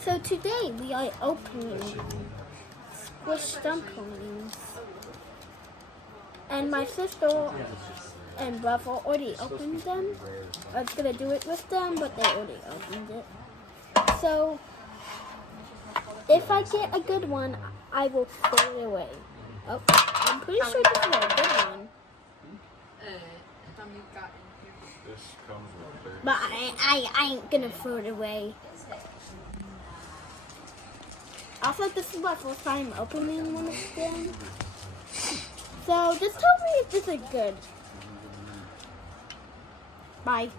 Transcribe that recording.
So today we are opening squish dumplings. And my sister and brother already opened them. I was gonna do it with them, but they already opened it. So if I get a good one, I will throw it away. Oh, I'm pretty sure this is a good one. This comes with 30. But I ain't gonna throw it away. Also, this is my first time opening one of them. So just tell me if this is good. Bye.